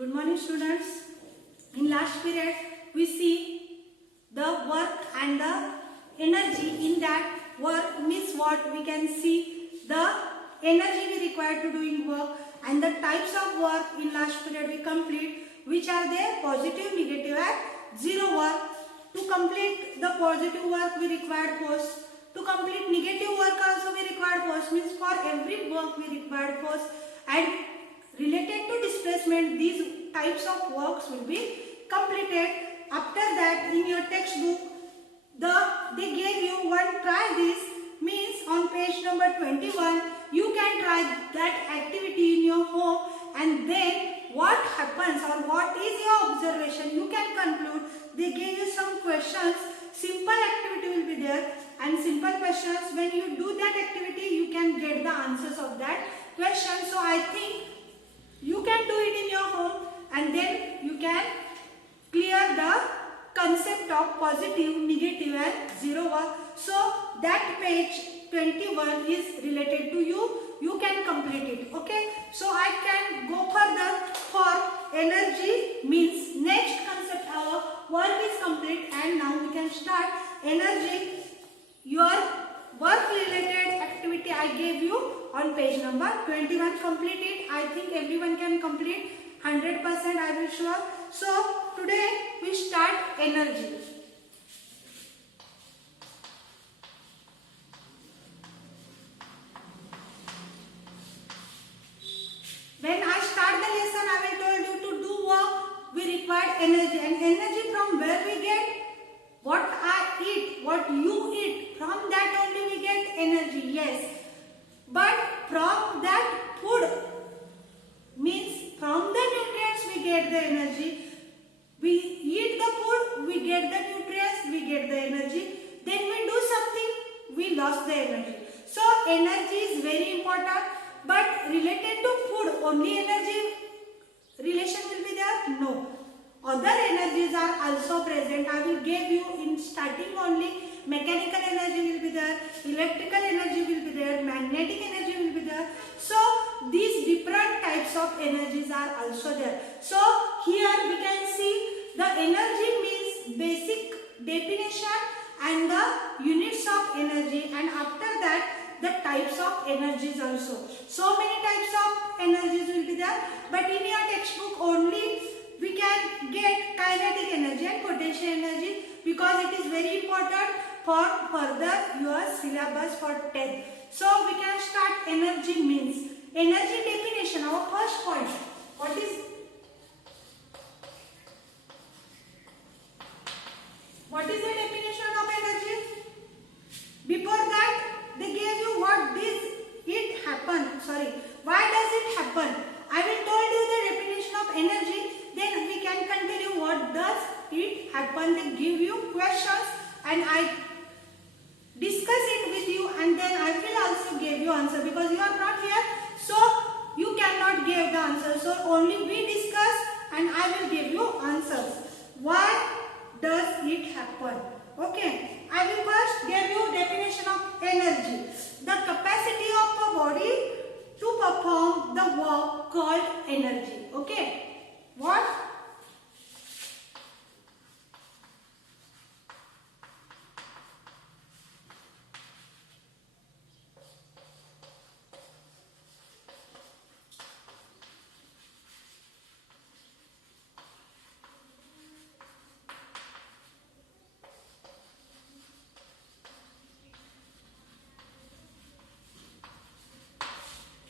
Good morning students. In last period we see the work and the energy. In that work means what? We can see the energy we require to doing work and the types of work. In last period we complete which are there: positive, negative and zero work. To complete the positive work we required post. To complete negative work also we required post. Means for every work we required post. And related to displacement, these types of works will be completed. After that, in your textbook, they gave you one try this. Means on page number 21, you can try that activity in your home, and then what happens or what is your observation, you can conclude. They gave you some questions. Simple activity will be there and simple questions. When you do that activity, you can get the answers of that question. So I think you can do it in your home and then you can clear the concept of positive, negative and zero work. So that page 21 is related to you. You can complete it. Okay. So I can go further for energy. Means next concept our work is complete and now we can start energy. Your work related activity I gave you on page number 21. Complete it. I think everyone can complete 100%. I will sure. So today we start energy. When I start the lesson, I will told you to do work. We require energy, and energy from where we get? What I eat, what you eat. From that only we get energy. Yes. But from that food, means from the nutrients we get the energy. We eat the food, we get the nutrients, we get the energy. Then we do something, we lost the energy. So energy is very important. But related to food, only energy relation will be there? No. Other energies are also present. I will give you in starting only. Mechanical energy will be there, electrical energy will be there, magnetic energy will be there. So these different types of energies are also there. So here we can see the energy means basic definition and the units of energy, and after that the types of energies also. So many types of energies will be there, but in your textbook only we can get kinetic energy and potential energy because it is very important for further your syllabus for 10th. So we can start energy means. Energy definition, our first point. What is the definition of energy? Before that, they gave you what does it happen. Sorry, why does it happen? I will told you the definition of energy. Then we can continue what does it happen. They give you questions and I discuss it with you, and then I will also give you answer because you are not here. So you cannot give the answer. So only we discuss and I will give you answers. Why does it happen? Okay. I will first give you definition of energy. The capacity of a body to perform the work called energy. Okay. What?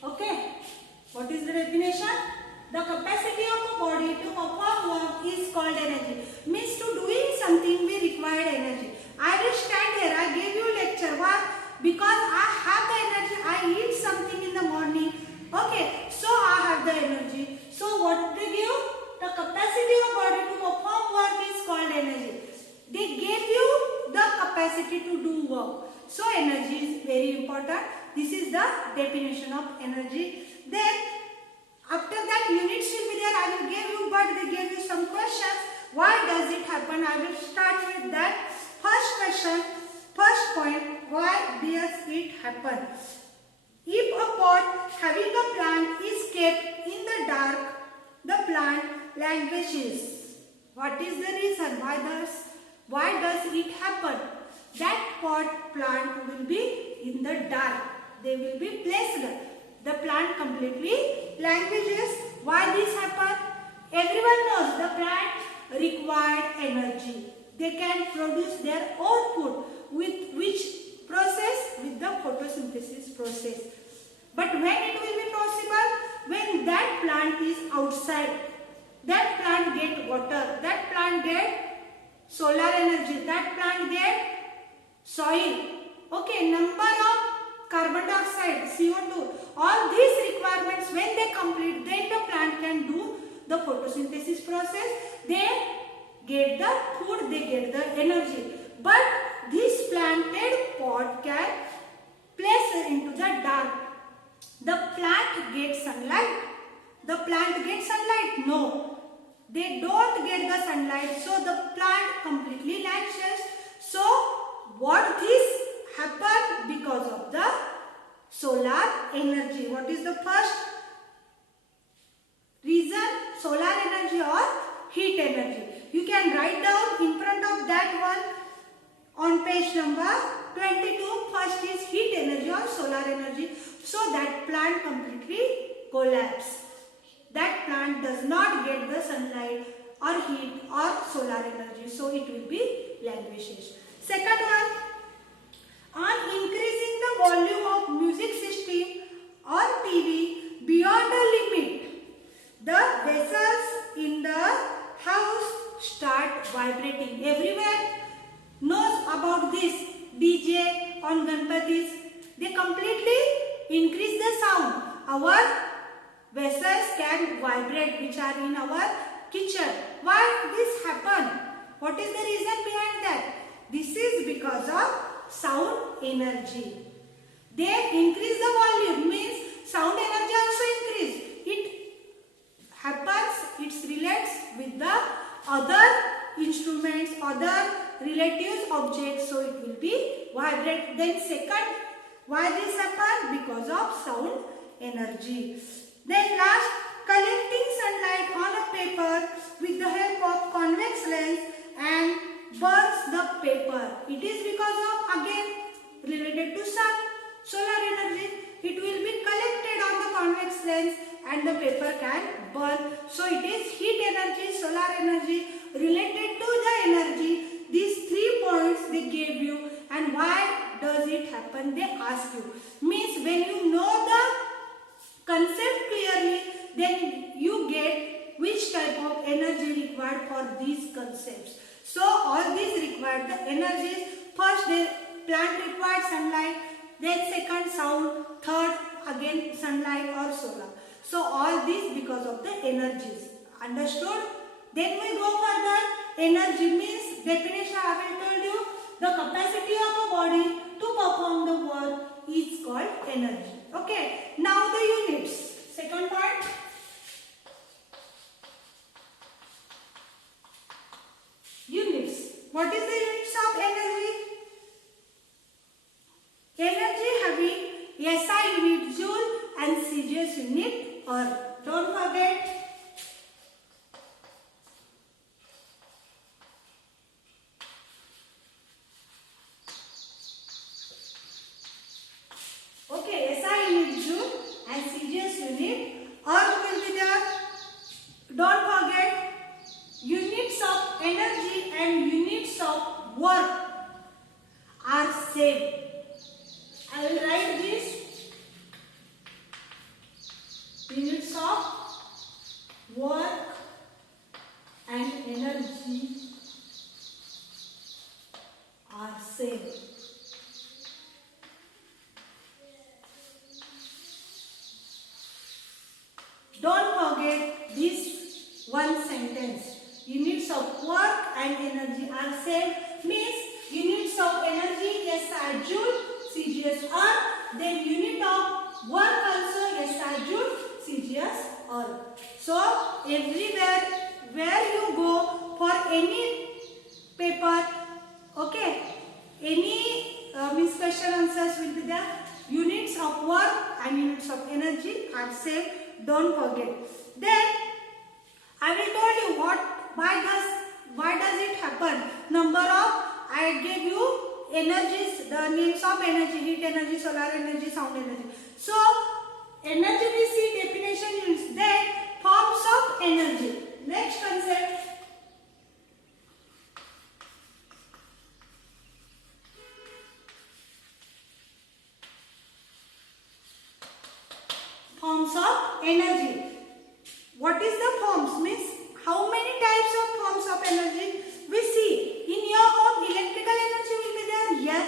Okay. What is the definition? The capacity of a body to perform work is called energy. Means to doing something we require energy. I will stand here. I gave you lecture. Why? Because I have the energy. I eat something in the morning. Okay. So I have the energy. So what they give? The capacity of body to perform work is called energy. They gave you the capacity to do work. So energy is very important. This is the definition of energy. Then after that units will be there. I will give you, but they gave you some questions. Why does it happen? I will start with that. First question, first point. Why does it happen? If a pot having a plant is kept in the dark, the plant languishes. What is the reason? Why does it happen? That pot plant will be in the dark. They will be placed. The plant completely languishes. Why this happen? Everyone knows the plant required energy. They can produce their own food with which process? With the photosynthesis process. But when it will be possible? When that plant is outside. That plant get water. That plant get solar energy. That plant get soil. Okay, number of carbon dioxide, CO2. All these requirements when they complete, then the plant can do the photosynthesis process. They get the food, they get the energy. But this planted pot can place into the dark. The plant gets sunlight. The plant gets sunlight? No. They don't get the sunlight. So the plant completely languishes. So what this happened? Because of the solar energy. What is the first reason? Solar energy or heat energy. You can write down in front of that one on page number 22. First is heat energy or solar energy. So that plant completely collapses. That plant does not get the sunlight or heat or solar energy. So it will be languishes. Second one, on increasing the volume of music system or TV beyond a limit, the vessels in the house start vibrating. Everyone knows about this. DJ on Ganpatis, they completely increase the sound. Our vessels can vibrate which are in our kitchen. Why this happen? What is the reason behind that? This is because of sound energy. They increase the volume, means sound energy also increase. It happens, it relates with the other instruments, other relative objects, so it will be vibrate. Then second, why this happen? Because of sound energy. Then last, collecting sunlight on a paper with the help of convex lens and burns the paper. It is because of, again, related to sun, solar energy. It will be collected on the convex lens and the paper can burn. So it is heat energy, solar energy related to the energy. These 3 points they gave you, and why does it happen? They ask you. Means when you know the concept clearly, then you get which type of energy required for these concepts. So all these required the energies. First, the plant required sunlight. Then second, sound. Third, again sunlight or solar. So all these because of the energies. Understood? Then we go further. Energy means definition I have told you. The capacity of a body to perform the work is called energy. Okay. Now the units. Second part. Units. What is the units of energy? Energy having SI unit joule and CGS unit or. Don't forget. Okay, SI unit joule and CGS unit or will be there. Don't forget, units of energy and units of work are same. I will write this. Units of work and energy are same. Don't forget this one sentence. Units of work and energy are same. Means units of energy SI joule, CGS or. Then unit of work also SI joule, CGS or. So everywhere where you go for any paper, okay, any means question answers will be there. Units of work and units of energy are same. Don't forget. Then I will told I gave you energies, the names of energy, heat energy, solar energy, sound energy. So energy we see definition is then forms of energy. Next concept. Forms of energy. What is the forms? Means how many types of forms of energy we see? In your home, electrical energy will be there. Yes.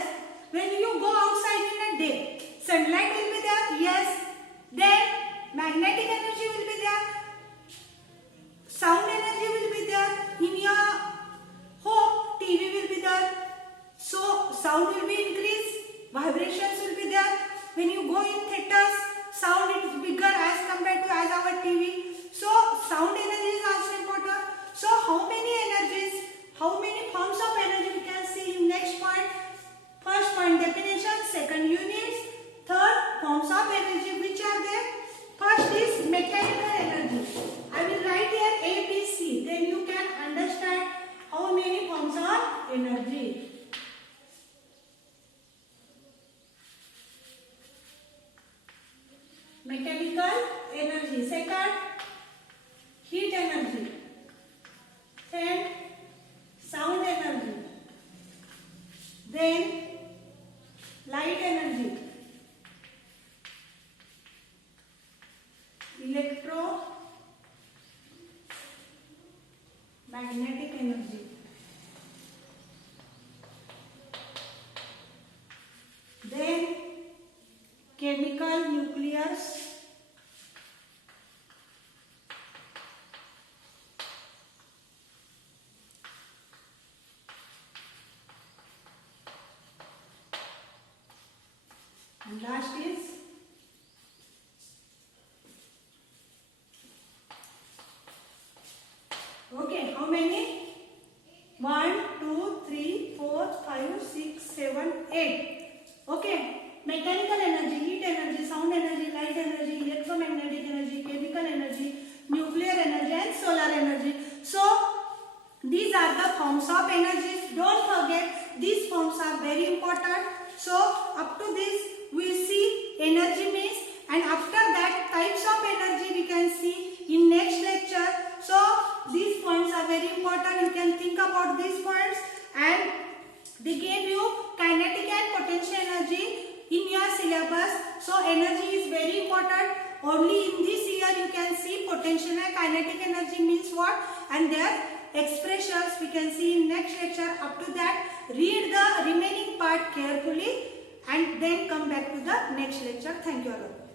When you go outside in a day, sunlight will be there. Yes. Then magnetic energy will be there. Sound energy will be there. In your home, TV will be there. So sound will be increased. Vibrations will be there. When you go in theaters, sound is bigger as compared to as our TV. So sound energy is also important. So how many energies, how many forms of energy we can see in next point? First point definition, second units, third forms of energy which are there. First is mechanical energy. I will write here A, B, C. Then you can understand how many forms of energy. Mechanical energy. Second, heat energy. Third, sound energy. Then light energy. Electromagnetic energy. Then chemical nucleus. And last is okay, how many? 1, 2, 3, 4, 5, 6, 7, 8. Okay, mechanical energy, heat energy, sound energy, light energy, electromagnetic energy, chemical energy, nuclear energy and solar energy. So these are the forms of energies. Don't forget, these forms are very important. So up to this we see energy means, and after that types of energy we can see in next lecture. So these points are very important. You can think about these points, and they gave you kinetic and potential energy in your syllabus. So energy is very important. Only in this year you can see potential and kinetic energy means what, and their expressions we can see in next lecture. Up to that, read the remaining part carefully and then come back to the next lecture. Thank you all.